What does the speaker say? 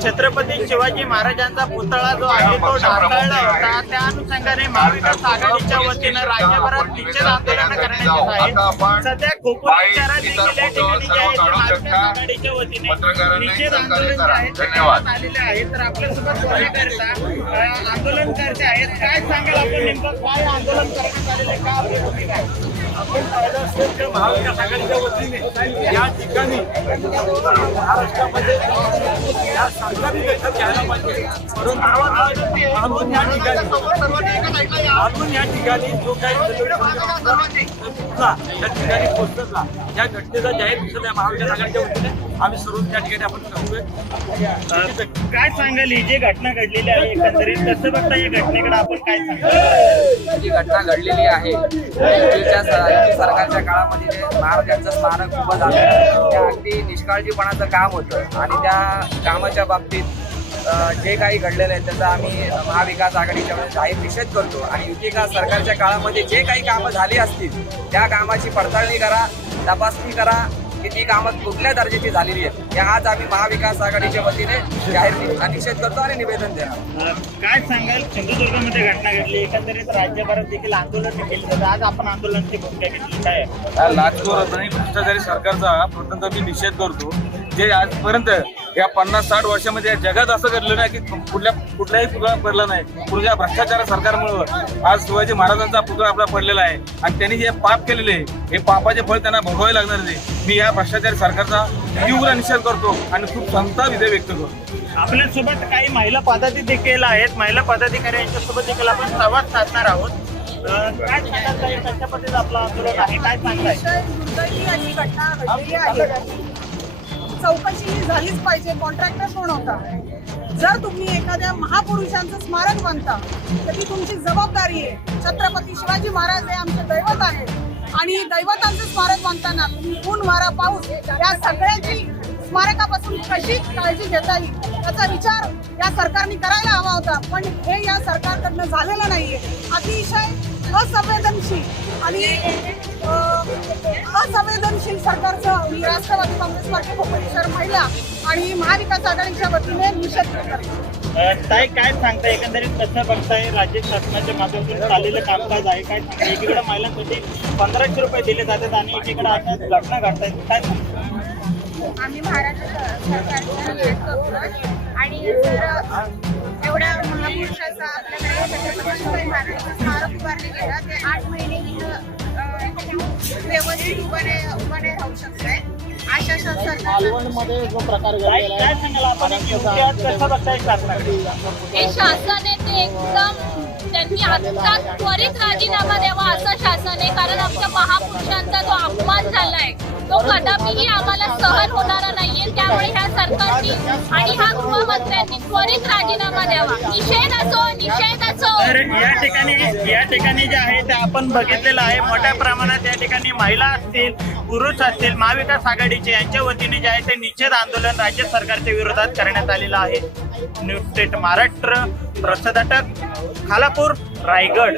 छत्रपती शिवाजी महाराजांचा पुतळा जो आहे तो ढासळला होता त्या अनुषंगाने महाविकास आघाडीच्या वतीनं राज्यभरात निषेध आंदोलन करण्यात येत आहे. सध्या खोपूर शहरात देखील या ठिकाणी जे आहे महाविकास आघाडीच्या वतीने निषेध आंदोलन जे करण्यात आलेले आहे तर आपल्यासोबत बोलण्याकरिता अं, आंदोलनकर्ते आहेत. काय सांगाल आपण नेमकं? काय आंदोलन करण्यात आलेले का आपली भूमिका आहे? आपण तर महाविकास आघाडीच्या वतीने या ठिकाणी या सरकारने दखल घ्यायला पाहिजे परंतु अजून या ठिकाणी अजून या ठिकाणी जो काही ठिकाणी पोहोचला या घटनेचा जाहीर झाला आहे महाविकास आघाडीच्या वतीने आम्ही सर्व त्या ठिकाणी आपण करतोय अं, काय सांगाल ही जी घटना घडलेली आहे एकंदरीत कसं बघता या घटनेकडे आपण काय सांगाल? जी घटना घडलेली आहे सरकारच्या काळामध्ये जे महाराजांचं स्मारक उभं झालं ते अगदी निष्काळजीपणाचं काम होतं. आणि त्या कामाच्या बाबतीत जे काही घडलेलं आहे त्याचा आम्ही महाविकास आघाडीच्या वतीने जाहीर निषेध करतो. आणि युती का सरकारच्या काळामध्ये जे काही कामं झाली असतील त्या कामाची पडताळणी करा तपासणी करा की ती कामं कुठल्या दर्जाची झालेली आहेत या आज आम्ही महाविकास आघाडीच्या वतीने जाहीर नि- निषेध करतो आणि निवेदन देणार काय सांगाल? सिंधुदुर्गमध्ये घटना घडली एकंदरीत राज्यभरात देखील आंदोलन केली जातं आज आपण आंदोलनाची भूमिका घेतली. काय आहे? लाचखोर भ्रष्टाचारी सरकारचा प्रथमतः मी निषेध करतो. जे आजपर्यंत या पन्नास साठ वर्षामध्ये या जगात असं घडलं नाही की कुठल्या कुठल्याही पुतळा पडला नाही. पुढच्या भ्रष्टाचार सरकारमुळं आज शिवाजी महाराजांचा पुतळा आपला पडलेला आहे. आणि त्यांनी जे पाप केलेले आहे, हे पापाचे फळ त्यांना भोगावे लागणार नाही. मी या भ्रष्टाचारी सरकारचा तीव्र निषेध करतो आणि खूप संताप विधे व्यक्त करतो. आपल्यासोबत काही महिला पदाधिकारी देखील आहेत. महिला पदाधिकारी यांच्यासोबत देखील आपण संवाद साधणार आहोत. काय सांगाल ताई? कशा पद्धतीचं आपलं आंदोलन आहे? काय सांगताय अशी घटना घडलेली आहे. चौकशी ही झालीच पाहिजे कॉन्ट्रॅक्टर कोण होता? जर तुम्ही एखाद्या महापुरुषांचं स्मारक मानता तर ती तुमची जबाबदारी आहे. छत्रपती शिवाजी महाराज हे आमचे दैवत आहे आणि दैवतांचं स्मारक मानताना तुम्ही ऊन वारा पाऊस या सगळ्यांची स्मारकापासून कशी काळजी घेता येईल त्याचा विचार या सरकारने करायला हवा होता. पण हे या सरकारकडनं झालेलं नाहीये. अतिशय असंवेदनशील आणि असंवेदनशील सरकारचं राष्ट्रवादी काँग्रेस पार्टी कोकणेश्वर महिला आणि महाविकास आघाडीच्या वतीने निषेध ताई काय सांगताय? एकंदरीत कसं बघताय? राज्य शासनाच्या माध्यमातून चाललेलं कामकाज आहे काय एकीकडे महिलांसाठी पंधराशे रुपये दिले जातात आणि एकीकडे अशा घटना घडतायत. काय आम्ही महाराष्ट्र सरकारचा निषेध करतो आणि एवढ्या महापुरुषाचा आपल्याकडे व्यवस्थित उभारे उभारे राहू शकतंय. अशा सरकार जो प्रकार काय काय सांगाल आपण? एक युक्ती आहात, कसं बघताय शासनाकडे हे शासन आहे ते एकदम त्यांनी आता त्वरित राजीनामा द्यावा असं शासन आहे कारण आमच्या महापुरुषांचा जो अपमान झालाय तो कदापिही आम्हाला सहन होणारा नाहीये. त्यामुळे ह्या सरकारने आणि ह्या गृहमंत्र्यांनी त्वरित राजीनामा द्यावा. निषेध असो निषेध असो. तर या ठिकाणी या ठिकाणी जे आहे ते आपण बघितलेलं आहे. मोठ्या प्रमाणात या ठिकाणी महिला असतील पुरुष असतील महाविकास आघाडीचे यांच्या वतीने जे आहे ते निषेध आंदोलन राज्य सरकारच्या विरोधात करण्यात आलेलं आहे. News state Maharashtra Prasad Khalapur Raigad.